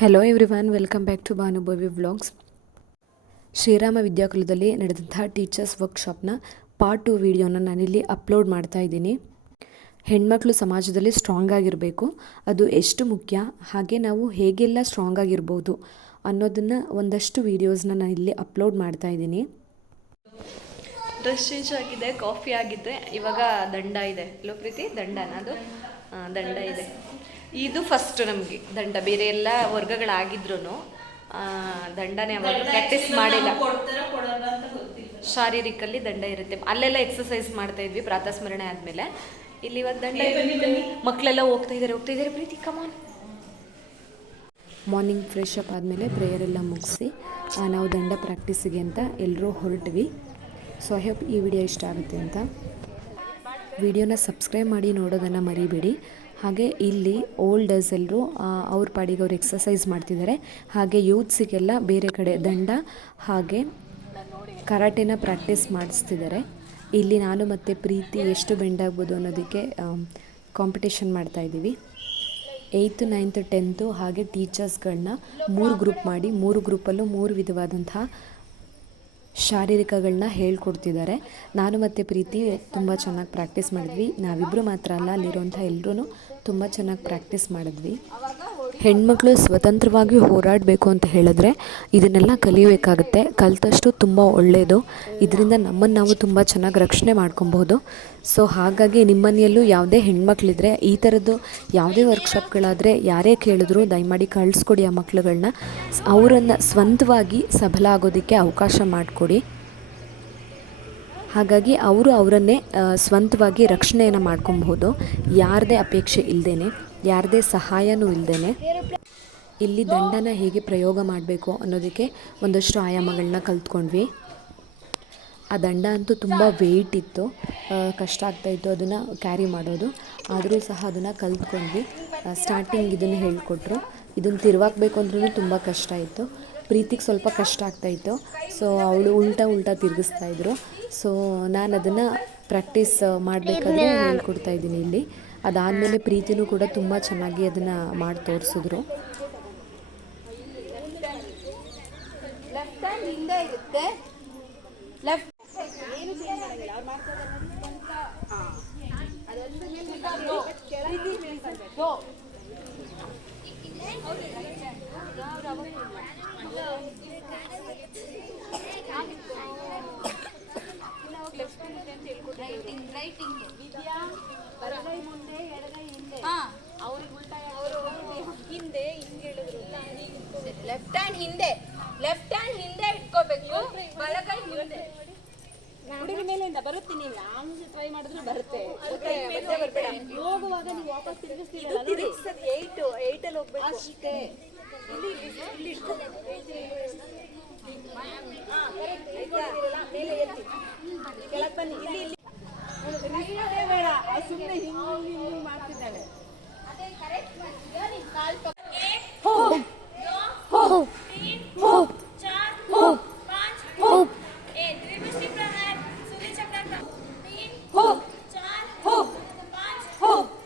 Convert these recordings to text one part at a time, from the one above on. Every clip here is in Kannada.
Hello everyone welcome back to Bhanubhavi vlogs Shriram ವಿದ್ಯಾಕುಲದಲ್ಲಿ ನಡೆದಂತಹ ಟೀಚರ್ಸ್ ವರ್ಕ್ಶಾಪ್ನ ಪಾರ್ಟ್ ಟು ವಿಡಿಯೋನ ನಾನಿಲ್ಲಿ ಅಪ್ಲೋಡ್ ಮಾಡ್ತಾ ಇದ್ದೀನಿ. ಹೆಣ್ಮಕ್ಳು ಸಮಾಜದಲ್ಲಿ ಸ್ಟ್ರಾಂಗ್ ಆಗಿರಬೇಕು. ಅದು ಎಷ್ಟು ಮುಖ್ಯ? ಹಾಗೆ ನಾವು ಹೇಗೆಲ್ಲ ಸ್ಟ್ರಾಂಗ್ ಆಗಿರ್ಬೋದು ಅನ್ನೋದನ್ನು ಒಂದಷ್ಟು ವೀಡಿಯೋಸ್ನ ನಾನು ಇಲ್ಲಿ ಅಪ್ಲೋಡ್ ಮಾಡ್ತಾ ಇದ್ದೀನಿ. ಡ್ರೆಸ್ ಚೇಂಜ್ ಆಗಿದೆ ಕಾಫಿ ಆಗಿದೆ, ಇವಾಗ ದಂಡ ಇದೆ. ಪ್ರೀತಿ, ದಂಡನ ಅದು? ದಂಡ ಇದೆ. ಇದು ಫಸ್ಟ್ ನಮಗೆ. ದಂಡ. ಬೇರೆ ಎಲ್ಲ ವರ್ಗಗಳಾಗಿದ್ರು ದಂಡನೇ ಅವಾಗ ಪ್ರಾಕ್ಟೀಸ್ ಮಾಡಿಲ್ಲ. ಶಾರೀರಿಕಲ್ಲಿ ದಂಡ ಇರುತ್ತೆ. ಅಲ್ಲೆಲ್ಲ ಎಕ್ಸಸೈಸ್ ಮಾಡ್ತಾ ಇದ್ವಿ ಪ್ರಾತಸ್ಮರಣೆ ಆದಮೇಲೆ. ಇಲ್ಲಿ ಇವಾಗ ದಂಡ ಮಕ್ಕಳೆಲ್ಲ ಹೋಗ್ತಾ ಇದ್ದಾರೆ ಹೋಗ್ತಾ ಇದ್ದಾರೆ. Preethi come on morning fresh up ಆದಮೇಲೆ ಪ್ರೇಯರ್ ಎಲ್ಲ ಮುಗಿಸಿ ನಾವು ದಂಡ ಪ್ರಾಕ್ಟೀಸಿಗೆ ಅಂತ ಎಲ್ಲರೂ ಹೊರಟ್ವಿ. ಸೊ ಐ ಹೋಪ್ ಈ ವಿಡಿಯೋ ಇಷ್ಟ ಆಗುತ್ತೆ ಅಂತ. ವಿಡಿಯೋನ ಸಬ್ಸ್ಕ್ರೈಬ್ ಮಾಡಿ ನೋಡೋದನ್ನು ಮರಿಬೇಡಿ. ಹಾಗೆ ಇಲ್ಲಿ ಓಲ್ಡರ್ಸ್ ಎಲ್ಲರೂ ಅವ್ರ ಪಾಡಿಗೆ ಅವ್ರು ಎಕ್ಸಸೈಸ್ ಮಾಡ್ತಿದ್ದಾರೆ. ಹಾಗೆ ಯೂತ್ಸಿಗೆಲ್ಲ ಬೇರೆ ಕಡೆ ದಂಡ ಹಾಗೆ ಕರಾಟೆನ ಪ್ರಾಕ್ಟೀಸ್ ಮಾಡಿಸ್ತಿದ್ದಾರೆ. ಇಲ್ಲಿ ನಾನು ಮತ್ತು ಪ್ರೀತಿ ಎಷ್ಟು ಬೆಂಡ್ ಆಗ್ಬೋದು ಅನ್ನೋದಕ್ಕೆ ಕಾಂಪಿಟೇಷನ್ ಮಾಡ್ತಾ ಇದ್ದೀವಿ. ಏಯ್ತು ನೈನ್ತು ಟೆಂತು ಹಾಗೆ ಟೀಚರ್ಸ್ಗಳನ್ನ ಮೂರು ಗ್ರೂಪ್ ಮಾಡಿ, ಮೂರು ಗ್ರೂಪಲ್ಲೂ ಮೂರು ವಿಧವಾದಂತಹ ಶಾರೀರಿಕಗಳನ್ನ ಹೇಳ್ಕೊಡ್ತಿದ್ದಾರೆ. ನಾನು ಮತ್ತು ಪ್ರೀತಿ ತುಂಬ ಚೆನ್ನಾಗಿ ಪ್ರಾಕ್ಟೀಸ್ ಮಾಡಿದ್ವಿ. ನಾವಿಬ್ಬರು ಮಾತ್ರ ಅಲ್ಲ ಅಲ್ಲಿರುವಂಥ ಎಲ್ಲರೂ ತುಂಬ ಚೆನ್ನಾಗಿ ಪ್ರಾಕ್ಟೀಸ್ ಮಾಡಿದ್ವಿ. ಹೆಣ್ಮಕ್ಳು ಸ್ವತಂತ್ರವಾಗಿ ಹೋರಾಡಬೇಕು ಅಂತ ಹೇಳಿದ್ರೆ ಇದನ್ನೆಲ್ಲ ಕಲಿಬೇಕಾಗುತ್ತೆ. ಕಲಿತಷ್ಟು ತುಂಬ ಒಳ್ಳೆಯದು ಇದರಿಂದ ನಮ್ಮನ್ನು ನಾವು ತುಂಬ ಚೆನ್ನಾಗಿ ರಕ್ಷಣೆ ಮಾಡ್ಕೊಬಹುದು. ಸೊ ಹಾಗಾಗಿ ನಿಮ್ಮನೆಯಲ್ಲೂ ಯಾವುದೇ ಹೆಣ್ಮಕ್ಳಿದ್ರೆ, ಈ ಥರದ್ದು ಯಾವುದೇ ವರ್ಕ್ಶಾಪ್ಗಳಾದರೆ ಯಾರೇ ಕೇಳಿದ್ರು ದಯಮಾಡಿ ಕಳಿಸ್ಕೊಡಿ ಆ ಮಕ್ಳುಗಳನ್ನ ಅವರನ್ನು ಸ್ವಂತವಾಗಿ ಸಬಲ ಆಗೋದಕ್ಕೆ ಅವಕಾಶ ಮಾಡಿಕೊಡಿ. ಹಾಗಾಗಿ ಅವರು ಅವರನ್ನೇ ಸ್ವಂತವಾಗಿ ರಕ್ಷಣೆಯನ್ನು ಮಾಡ್ಕೊಬಹುದು. ಯಾರದೇ ಅಪೇಕ್ಷೆ ಇಲ್ಲದೇನೆ ಯಾರದೇ ಸಹಾಯನೂ ಇಲ್ಲದೇನೆ ಇಲ್ಲಿ ದಂಡನ ಹೇಗೆ ಪ್ರಯೋಗ ಮಾಡಬೇಕು ಅನ್ನೋದಕ್ಕೆ ಒಂದಷ್ಟು ಆಯಾಮಗಳನ್ನ ಕಲ್ತ್ಕೊಂಡ್ವಿ. ಆ ದಂಡ ಅಂತೂ ತುಂಬ ವೆಯ್ಟ್ ಇತ್ತು. ಕಷ್ಟ ಆಗ್ತಾಯಿತ್ತು ಅದನ್ನು ಕ್ಯಾರಿ ಮಾಡೋದು. ಆದರೂ ಸಹ ಅದನ್ನು ಕಲ್ತ್ಕೊಂಡ್ವಿ. ಸ್ಟಾರ್ಟಿಂಗ್ ಇದನ್ನು ಹೇಳಿಕೊಟ್ರು. ಇದನ್ನು ತಿರುವಾಕ್ಬೇಕು ಅಂದ್ರೂ ತುಂಬ ಕಷ್ಟ ಇತ್ತು. ಪ್ರೀತಿಗೆ ಸ್ವಲ್ಪ ಕಷ್ಟ ಆಗ್ತಾಯಿತ್ತು ಸೊ ಅವಳು ಉಲ್ಟಾ ಉಲ್ಟಾ ತಿರುಗಿಸ್ತಾ ಇದ್ರು. ಸೊ ನಾನು ಅದನ್ನು ಪ್ರಾಕ್ಟೀಸ್ ಮಾಡಬೇಕಾದ್ರೆ ಹೇಳ್ಕೊಡ್ತಾ ಇದ್ದೀನಿ ಇಲ್ಲಿ. ಅದಾದಮೇಲೆ ಪ್ರೀತಿನೂ ಕೂಡ ತುಂಬ ಚೆನ್ನಾಗಿ ಅದನ್ನು ಮಾಡಿ ತೋರಿಸಿದ್ರು. ಲೆಫ್ಟ್ ಹ್ಯಾಂಡ್ ಹಿಂದೆ ಇರುತ್ತೆ ಲೆಫ್ಟ್ ಏನು ಚೇಂಜ್ ಮಾಡಂಗಿಲ್ಲ ಅವ್ರು ಮಾಡ್ತಾ ಅದೊಂದು ಗೋ ವಿದ್ಯಾ ಬಲಗೈ ಮುಂದೆ ಎಡಗೈ ಹಿಂದೆ ಅವ್ರಿಗೆ ಉಲ್ಟಾ ಹಿಂದೆ ಹಿಂಗೆ ಹೇಳಿದ್ರು ಲೆಫ್ಟ್ ಹ್ಯಾಂಡ್ ಹಿಂದೆ. ಲೆಫ್ಟ್ ಹ್ಯಾಂಡ್ ಹಿಂದೆ ಇಟ್ಕೋಬೇಕು. ಬಲಗೈ ಮುಂದೆ. ಹುಡುಗಿ ಮೇಲಿಂದ ನಾನು. ಟ್ರೈ ಮಾಡಿದ್ರು ಬರುತ್ತೆ. ಹೋಗುವಾಗ ನೀವು ವಾಪಸ್ ತಿರುಗಿಸ್ತೀರಲ್ಲ ಏಯ್ಟ್ ಏಯ್ಟ್ ಅಲ್ಲಿ ಹೋಗ್ಬೇಕು. ಅಷ್ಟೇ. ಇಲ್ಲಿ ಇಲ್ಲಿ ಕೆಳಗೆ ಬನ್ನಿ. Hoop hoop hoop hoop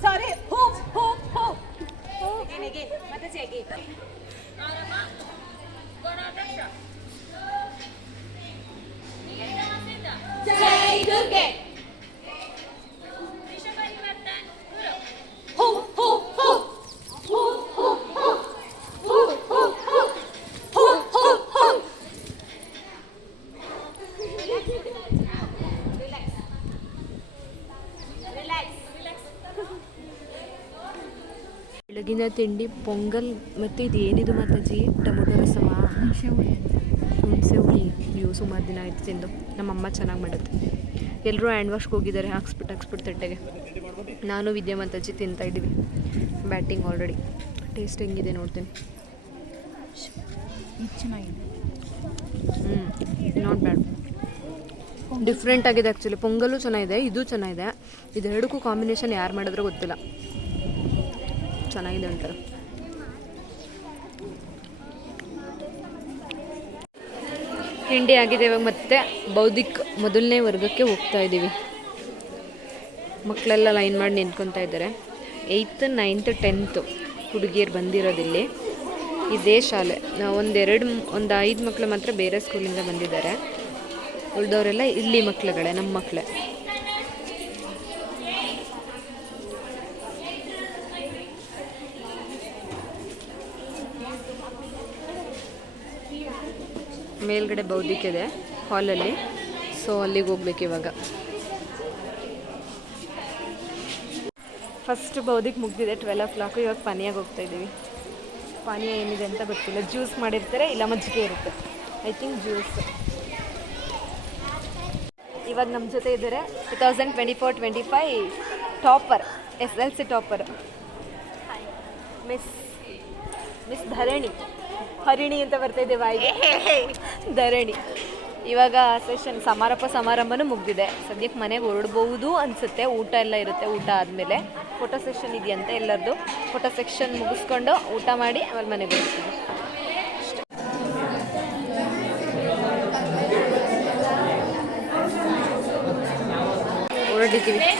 Sorry, hoop, hoop, hoop. And again, what is it again? Arama, Gonadasha. ಬೆಳಗಿನ ತಿಂಡಿ ಪೊಂಗಲ್ ಮತ್ತು ಇದು ಏನಿದು ಮಾತಾಜಿ? ಟೊಮೊಟೊ ರಸಮ ಹುಣಸೆ ಹುಳಿ. ಅಯ್ಯೋ ಸುಮಾರು ದಿನ ಆಯ್ತು ತಿಂದು. ನಮ್ಮಮ್ಮ ಚೆನ್ನಾಗಿ ಮಾಡುತ್ತೆ. ಎಲ್ಲರೂ ಹ್ಯಾಂಡ್ ವಾಶ್ಗೆ ಹೋಗಿದ್ದಾರೆ ಹಾಕ್ಸ್ಬಿಟ್ಟು ಹಾಕ್ಸ್ಬಿಟ್ಟು ತಟ್ಟೆಗೆ. ನಾನು ವಿದ್ಯಾ ಮಾತಾಜಿ ತಿಂತಾ ಇದ್ದೀವಿ. ಬ್ಯಾಟಿಂಗ್ ಆಲ್ರೆಡಿ ಟೇಸ್ಟ್ ಹೆಂಗಿದೆ ನೋಡ್ತೀನಿ. ಹ್ಞೂ ನಾಟ್ ಬ್ಯಾಡ್ ಡಿಫ್ರೆಂಟ್ ಆಗಿದೆ ಆ್ಯಕ್ಚುಲಿ ಪೊಂಗಲು ಚೆನ್ನಾಗಿದೆ ಇದು ಚೆನ್ನಾಗಿದೆ. ಇದೆರಡಕ್ಕೂ ಕಾಂಬಿನೇಷನ್ ಯಾರು ಮಾಡಿದ್ರೆ ಗೊತ್ತಿಲ್ಲ. ಚೆನ್ನಾಗಿದೆ ಅಂತಾರೆ. ತಿಂಡಿ ಆಗಿದೆ ಇವಾಗ ಮತ್ತೆ ಬೌದ್ಧಿಕ್ ಮೊದಲನೇ ವರ್ಗಕ್ಕೆ ಹೋಗ್ತಾ ಇದ್ದೀವಿ. ಮಕ್ಕಳೆಲ್ಲ ಲೈನ್ ಮಾಡಿ ನಿಂತ್ಕೊತಾ ಇದ್ದಾರೆ. ಏಯ್ತ್, ನೈನ್ತ್, ಟೆಂತು ಹುಡುಗಿಯರು ಬಂದಿರೋದಿಲ್ಲಿ. ಇದೇ ಶಾಲೆ. ಒಂದೆರಡು, ಒಂದು ಐದು ಮಕ್ಕಳು ಮಾತ್ರ ಬೇರೆ ಸ್ಕೂಲಿಂದ ಬಂದಿದ್ದಾರೆ. ಉಳಿದವರೆಲ್ಲ ಇಲ್ಲಿ ಮಕ್ಕಳುಗಳೇ ನಮ್ಮ ಮಕ್ಕಳೇ ಮೇಲ್ಗಡೆ ಬೌದ್ಧಿಕ ಇದೆ, ಹಾಲಲ್ಲಿ. ಸೊ ಅಲ್ಲಿಗೆ ಹೋಗ್ಬೇಕು ಇವಾಗ. ಫಸ್ಟ್ ಬೌದ್ಧಿಕ ಮುಗಿದಿದೆ ಟ್ವೆಲ್ ಓ ಕ್ಲಾಕು ಇವಾಗ ಪಾನಿಯಾಗಿ ಹೋಗ್ತಾ ಇದ್ದೀವಿ. ಪಾನೀಯ ಏನಿದೆ ಅಂತ ಗೊತ್ತಿಲ್ಲ. ಜ್ಯೂಸ್ ಮಾಡಿರ್ತಾರೆ, ಇಲ್ಲ ಮಜ್ಜಿಗೆ ಇರುತ್ತೆ. ಐ ಥಿಂಕ್ ಜ್ಯೂಸ್ ಇವಾಗ ನಮ್ಮ ಜೊತೆ ಇದ್ದಾರೆ two thousand twenty four twenty five topper S L C topper miss miss Dharani Harini ಅಂತ ಬರ್ತಾ ಇದೆ ಬಾಯಿಗೆ ಧರಣಿ. ಇವಾಗ ಸೆಷನ್ ಸಮಾರೋಪ ಸಮಾರಂಭನೂ ಮುಗಿದಿದೆ. ಸದ್ಯಕ್ಕೆ ಮನೆಗೆ ಹೊರಡ್ಬೋದು ಅನಿಸುತ್ತೆ. ಊಟ ಎಲ್ಲ ಇರುತ್ತೆ ಊಟ ಆದಮೇಲೆ. ಫೋಟೋ ಸೆಷನ್ ಇದೆಯಂತೆ ಎಲ್ಲರದು ಫೋಟೋ ಸೆಕ್ಷನ್ ಮುಗಿಸ್ಕೊಂಡು ಊಟ ಮಾಡಿ ಆಮೇಲೆ ಮನೆಗೆ ಹೋಗ್ತೀವಿ ಹೊರಡಿದ್ದೀವಿ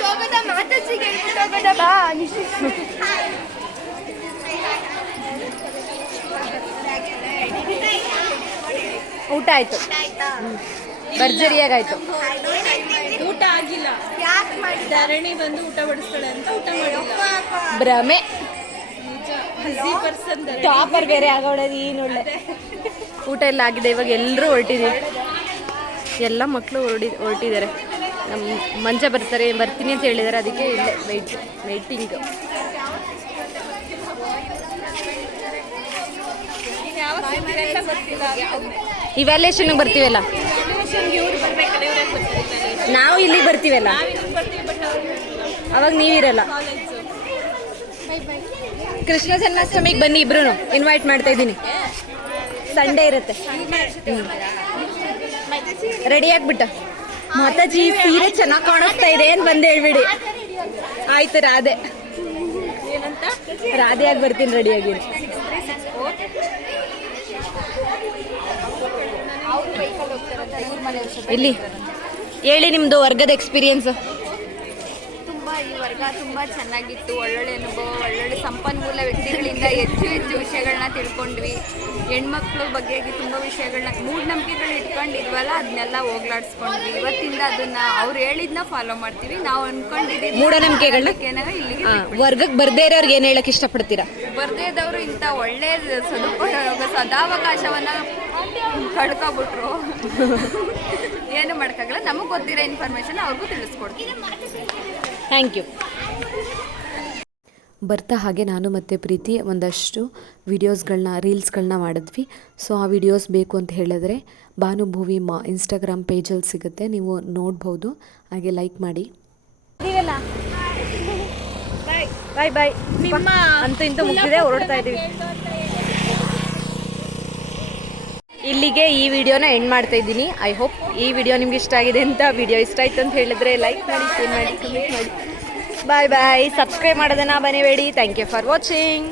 ಹೋಗೋದ ಮಾತಾಡ್ಸಿಗೆ ಹೇಳ್ಬಿಟ್ಟು ಹೋಗೋದ ಬಾ ಊಟ ಆಯ್ತು. ಭರ್ಜರಿಯಾಗಾಯ್ತು. ಊಟ ಆಗಿಲ್ಲ. ಯಾಕೆ ಮಾಡಿ ಧರಣಿ ಬಂದು ಊಟ ಬಡಿಸ್ತಾಳೆ ಅಂತ ಊಟ ಮಾಡಿಲ್ಲ ಭ್ರಮೆ. ಟಾಪರ್ ಬೇರೆ ಆಗೋಳೋದು ಏನು ಒಳ್ಳೆ. ಊಟ ಎಲ್ಲ ಆಗಿದೆ ಇವಾಗ ಎಲ್ಲರೂ ಹೊರಟಿದ್ದೀವಿ. ಎಲ್ಲ ಮಕ್ಕಳು ಹೊರಡಿ ಹೊರಟಿದ್ದಾರೆ. ನಮ್ಮ ಮಂಜ ಬರ್ತಾರೆ ಬರ್ತೀನಿ ಅಂತ ಹೇಳಿದ್ದಾರೆ ಅದಕ್ಕೆ ಇಲ್ಲೇ ವೆಯ್ಟ್ ವೆಯ್ಟಿಂಗ್ ಇವ್ಯಾಲ್ಯೂಷನ್ಗೆ ಬರ್ತೀವಲ್ಲ? ನಾವು ಇಲ್ಲಿ ಬರ್ತೀವಲ್ಲ? ಅವಾಗ ನೀವಿರಲ್ಲ ಕೃಷ್ಣ ಜನ್ಮಾಷ್ಟಮಿಗೆ ಬನ್ನಿ ಇಬ್ರು ಇನ್ವೈಟ್ ಮಾಡ್ತಾ ಇದ್ದೀನಿ. ಸಂಡೇ ಇರುತ್ತೆ. ರೆಡಿ ಆಗ್ಬಿಟ್ಟ. ಮಾತಾಜಿ, ಸೀರೆ ಚೆನ್ನಾಗಿ ಕಾಣಿಸ್ತಾ ಇದೆ ಏನ್ ಬಂದು ಹೇಳ್ಬಿಡಿ. ಆಯ್ತು, ರಾಧೆ. ರಾಧೆಯಾಗಿ ಬರ್ತೀನಿ ರೆಡಿಯಾಗಿ ಇಲ್ಲಿ ಹೇಳಿ ನಿಮ್ದು ವರ್ಗದ ಎಕ್ಸ್ಪೀರಿಯನ್ಸ್ ತುಂಬಾ ಈ ವರ್ಗ ತುಂಬಾ ಚೆನ್ನಾಗಿತ್ತು. ಒಳ್ಳೊಳ್ಳೆ ಅನುಭವ ಒಳ್ಳೊಳ್ಳೆ ಸಂಪನ್ಮೂಲ ವ್ಯಕ್ತಿಗಳಿಂದ ಹೆಚ್ಚು ಹೆಚ್ಚು ವಿಷಯಗಳನ್ನ ತಿಳ್ಕೊಂಡ್ವಿ. ಹೆಣ್ಮಕ್ಳ ಬಗ್ಗೆ ತುಂಬ ವಿಷಯಗಳನ್ನ ಮೂಢನಂಬಿಕೆಗಳು ಇಟ್ಕೊಂಡಿದ್ವಲ್ಲ ಅದನ್ನೆಲ್ಲ ಹೋಗ್ಲಾಡ್ಸ್ಕೊಂಡ್ವಿ. ಇವತ್ತಿಂದ ಅದನ್ನ ಅವ್ರು ಹೇಳಿದ್ನ ಫಾಲೋ ಮಾಡ್ತೀವಿ. ನಾವು ಅನ್ಕೊಂಡಿದ್ದೀವಿ ಮೂಢನಂಬಿಕೆಗಳ್ನ? ಇಲ್ಲಿಗೆ ವರ್ಗಕ್ಕೆ ಬರ್ದೇ ಇರೋರ್ಗೆ ಏನು ಹೇಳಕ್ ಇಷ್ಟಪಡ್ತೀರಾ? ಬರ್ದೇದವರು ಇಂಥ ಒಳ್ಳೆ ಸದುಪಯೋಗ ಸದಾವಕಾಶವನ್ನ ಕಳ್ಕೊಬಿಟ್ರು ಏನು ಮಾಡೋಕ್ಕಾಗಲ್ಲ. ನಮಗೆ ಗೊತ್ತಿರೋ ಇನ್ಫಾರ್ಮೇಶನ್ ಅವ್ರಿಗೂ ತಿಳಿಸ್ಕೊಡ್ತೀವಿ. ಥ್ಯಾಂಕ್ ಯು ಬರ್ತಾ ಹಾಗೆ ನಾನು ಮತ್ತು ಪ್ರೀತಿ ಒಂದಷ್ಟು ವೀಡಿಯೋಸ್ಗಳನ್ನ ರೀಲ್ಸ್ಗಳನ್ನ ಮಾಡಿದ್ವಿ. ಸೊ ಆ ವಿಡಿಯೋಸ್ ಬೇಕು ಅಂತ ಹೇಳಿದ್ರೆ ಭಾನುಭೂವಿ ಮಾ ಇನ್ಸ್ಟಾಗ್ರಾಮ್ ಪೇಜಲ್ಲಿ ಸಿಗುತ್ತೆ. ನೀವು ನೋಡ್ಬೋದು. ಹಾಗೆ ಲೈಕ್ ಮಾಡಿ. ಬಾಯ್ ಬಾಯ್ ನಿಮ್ಮ ಅಂತ ಇಂತ ಮುಗಿದೆ ಹೊರಡ್ತಾ ಇದೀವಿ. ಇಲ್ಲಿಗೆ ಈ ವಿಡಿಯೋನ ಎಂಡ್ ಮಾಡ್ತಾ ಇದ್ದೀನಿ. ಐ ಹೋಪ್ ಈ ವಿಡಿಯೋ ನಿಮ್ಗೆ ಇಷ್ಟ ಆಗಿದೆ ಅಂತ ವಿಡಿಯೋ ಇಷ್ಟ ಆಯ್ತು ಅಂತ ಹೇಳಿದ್ರೆ ಲೈಕ್ ಮಾಡಿ ಶೇರ್ ಮಾಡಿ ಕಮೆಂಟ್ ಮಾಡಿ. ಬಾಯ್ ಬಾಯ್ ಸಬ್ಸ್ಕ್ರೈಬ್ ಮಾಡೋದನ್ನ ಬನ್ನಿಬೇಡಿ ಥ್ಯಾಂಕ್ ಯು ಫಾರ್ ವಾಚಿಂಗ್